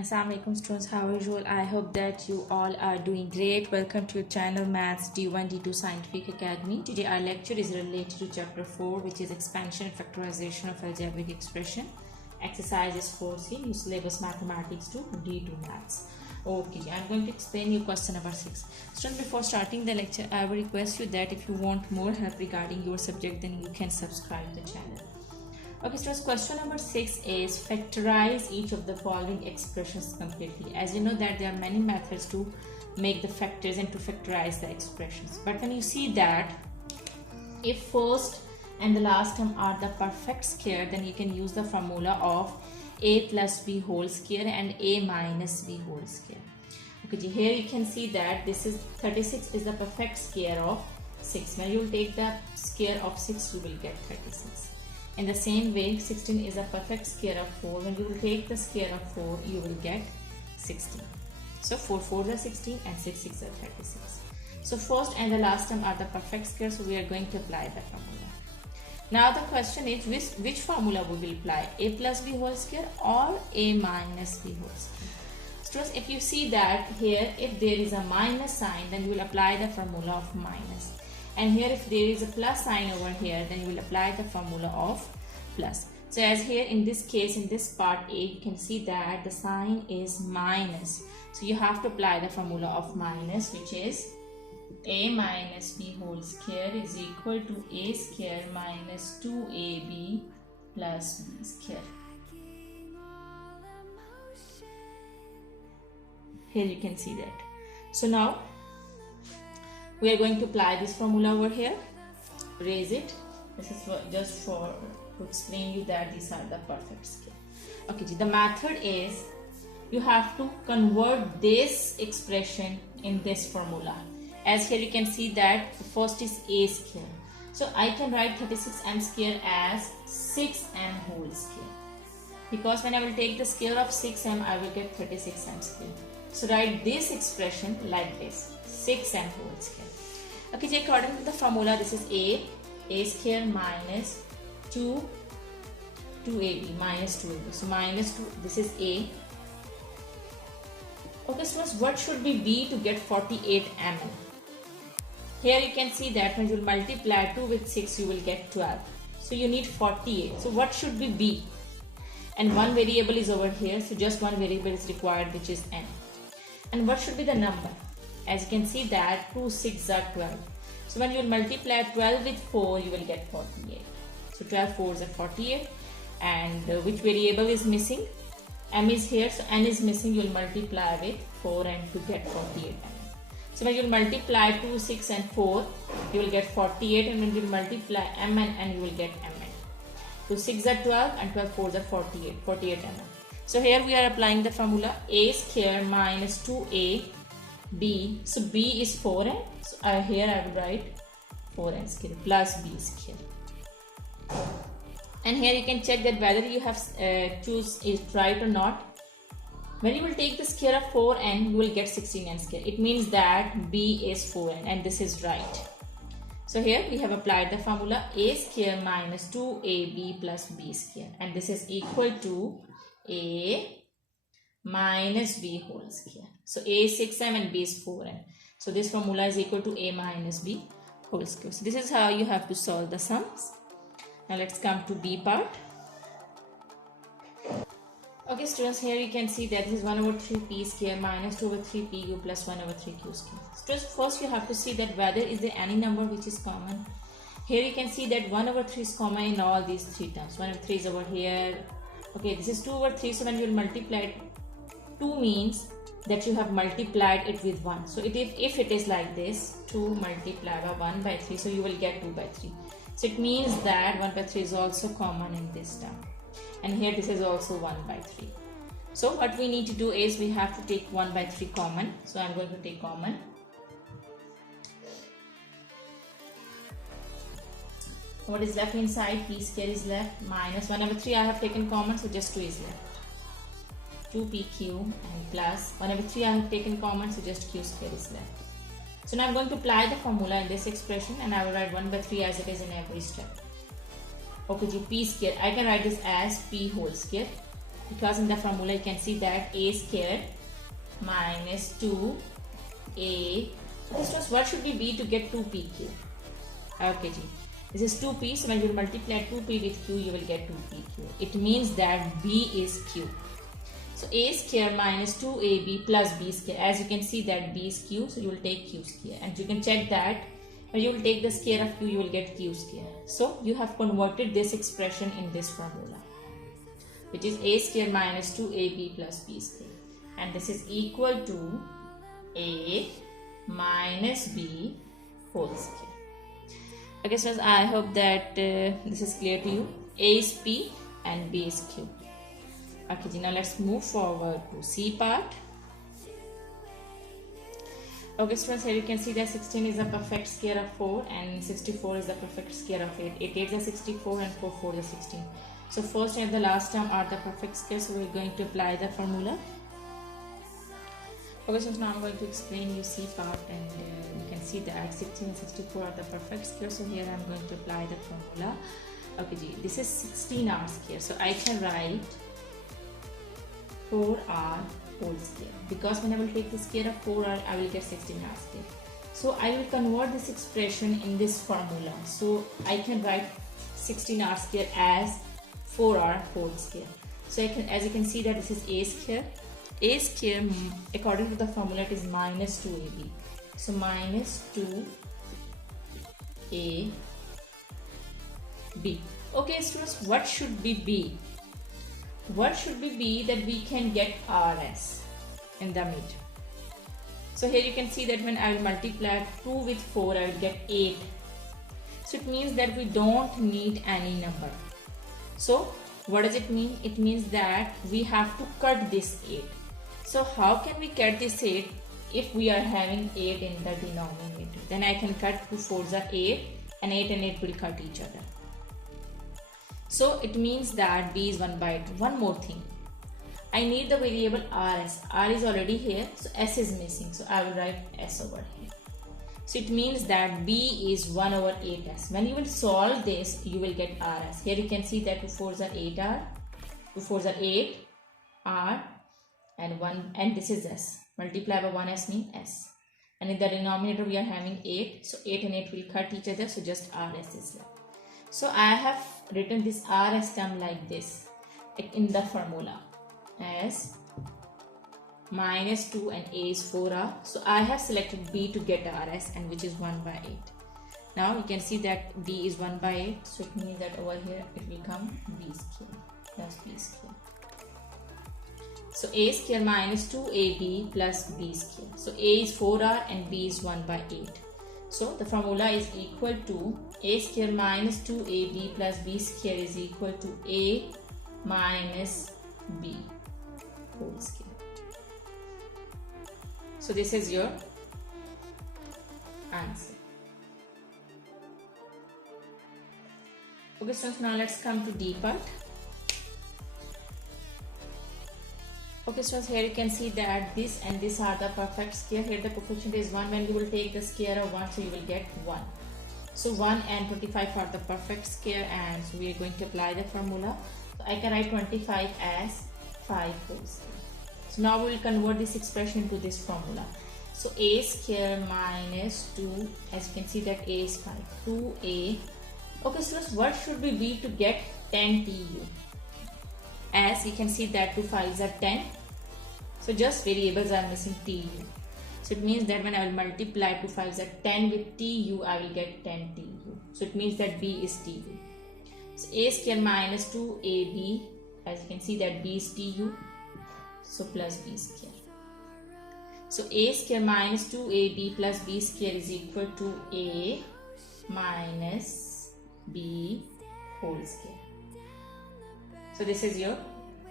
Assalamualaikum students, how are you all? I hope that you all are doing great. Welcome to your channel Maths D1 D2 Scientific Academy. Today our lecture is related to chapter 4, which is expansion and factorization of algebraic expression. Exercises 4C, new syllabus mathematics to D2 Maths. Okay, I'm going to explain you question number 6. Students, before starting the lecture, I will request you that if you want more help regarding your subject, then you can subscribe the channel. Okay, students, question number 6 is factorize each of the following expressions completely. As you know that there are many methods to make the factors and to factorize the expressions. But when you see that if first and the last term are the perfect square, then you can use the formula of a plus b whole square and a minus b whole square. Okay, here you can see that this is 36 is the perfect square of 6. When you will take the square of 6, you will get 36. In the same way, 16 is a perfect square of 4. When you will take the square of 4, you will get 16. So 4 4s are 16 and 6 6 are 36. So first and the last term are the perfect squares, so we are going to apply the formula. Now the question is which formula we will apply, a plus b whole square or a minus b whole square. Students, if you see that here, if there is a minus sign, then you will apply the formula of minus. And here if there is a plus sign over here, then you will apply the formula of plus. So as here in this case, in this part A, you can see that the sign is minus. So you have to apply the formula of minus, which is a minus b whole square is equal to a square minus 2ab plus b square. Here you can see that. So now we are going to apply this formula over here, raise it. This is just to explain you that these are the perfect square. Okay, the method is you have to convert this expression in this formula. As here you can see that the first is a square. So I can write 36m square as 6m whole square. Because when I will take the square of 6m, I will get 36m square. So write this expression like this, 6m whole square. Okay, according to the formula, this is a square minus 2ab minus 2ab. So minus 2, this is a. Okay, so what should be b to get 48m? Here you can see that when you will multiply 2 with 6, you will get 12. So you need 48. So what should be b? And one variable is over here, so just one variable is required, which is n. And what should be the number? As you can see that 2 6s are 12. So when you will multiply 12 with 4, you will get 48. So 12 4s are 48. And which variable is missing? M is here, so n is missing. You will multiply with 4 and to get 48. So when you will multiply 2, 6 and 4, you will get 48. And when you will multiply m and n, you will get mn. So 6 are 12 and 12 4s are 48. 48 mn. So here we are applying the formula a square minus 2ab. So b is 4n. So here I will write 4n square plus b square. And here you can check that whether you have choose it right or not. When you will take the square of 4n, you will get 16n square. It means that b is 4n and this is right. So here we have applied the formula a square minus 2ab plus b square, and this is equal to a minus b whole square. So a is 6m and b is 4n. So this formula is equal to a minus b whole square. So this is how you have to solve the sums. Now let's come to b part. Okay students, here you can see that this is 1 over 3p square minus 2 over 3pu plus 1 over 3q square. Students, first you have to see that whether is there any number which is common. Here you can see that 1 over 3 is common in all these three terms. 1 over 3 is over here. Okay, this is 2 over 3. So when you will multiply it, 2 means that you have multiplied it with 1. So if it is like this, 2 multiplied by 1 by 3, so you will get 2 by 3. So it means that 1 by 3 is also common in this term. And here this is also 1 by 3. So what we need to do is we have to take 1 by 3 common. So I am going to take common. What is left inside? P square is left minus 1 over 3 I have taken common, so just 2 is left. 2pq and plus 1 over 3 I have taken common, so just q square is left. So now I am going to apply the formula in this expression, and I will write 1 by 3 as it is in every step. Okay, p square, I can write this as p whole square because in the formula you can see that a squared minus 2a. Okay, so what should be b to get 2pq? Okay, ji. This is 2p, so when you multiply 2p with q, you will get 2pq. It means that b is q. So a square minus 2ab plus b square. As you can see that b is q, so you will take q square. And you can check that when you will take the square of q, you will get q square. So you have converted this expression in this formula, which is a square minus 2ab plus b square. And this is equal to a minus b whole square. Okay, so I hope that this is clear to you. A is p and b is q. Okay, now let's move forward to C part. Okay, students, here you can see that 16 is the perfect square of 4 and 64 is the perfect square of 8. 8 is the 64 and 4 is the 16. So first and the last term are the perfect squares, so we're going to apply the formula. Okay, so now I'm going to explain you C part, and you can see that 16 and 64 are the perfect squares. So here I'm going to apply the formula. Okay, this is 16r square, so I can write 4r whole square, because when I will take the square of 4r, I will get 16r square. So I will convert this expression in this formula. So I can write 16r square as 4r whole square. So I can, as you can see that this is a square. A square, according to the formula, it is minus 2ab. So minus 2ab. Okay, students, what should be b? What should be b that we can get rs in the mid? So here you can see that when I will multiply 2 with 4, I will get 8. So it means that we don't need any number. So what does it mean? It means that we have to cut this 8. So how can we cut this 8 if we are having 8 in the denominator? Then I can cut 2 4s are 8 and 8 and 8 will cut each other. So it means that b is 1 by 2. One more thing. I need the variable rs. R is already here, so s is missing. So I will write s over here. So it means that b is 1 over 8s. When you will solve this, you will get rs. Here you can see that 2 4s are 8r, 2 4s are 8 r, and 1, and this is s. Multiply by 1s means s. And in the denominator we are having 8. So 8 and 8 will cut each other. So just rs is left. So I have written this rs term like this in the formula as minus 2 and a is 4r. So I have selected b to get rs, and which is 1 by 8. Now you can see that b is 1 by 8. So it means that over here it will come b square plus b square. So a square minus 2ab plus b square. So a is 4r and b is 1 by 8. So the formula is equal to a square minus 2ab plus b square is equal to a minus b whole square. So this is your answer. Okay, so now let's come to D part. Okay, so here you can see that this and this are the perfect square. Here the coefficient is 1. When you will take the square of 1, so you will get 1. So 1 and 25 are the perfect square, and so we are going to apply the formula. So I can write 25 as 5 whole square. So now we will convert this expression into this formula. So a square minus 2, as you can see that a is 5, 2a. Okay, so what should we be to get 10 tu? As you can see that 2 5s are 10. So just variables are missing tu. So it means that when I will multiply 2 5s are 10 with tu, I will get 10 tu. So it means that b is tu. So a square minus 2ab, as you can see that b is tu. So plus b square. So a square minus 2ab plus b square is equal to a minus b whole square. So this is your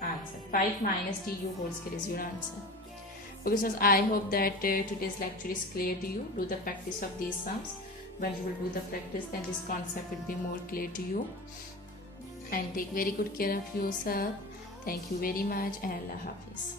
answer. 5 minus tu whole square is your answer. Okay, so I hope that today's lecture is clear to you. Do the practice of these sums. When you will do the practice, then this concept will be more clear to you. And take very good care of yourself. Thank you very much, and Allah Hafiz.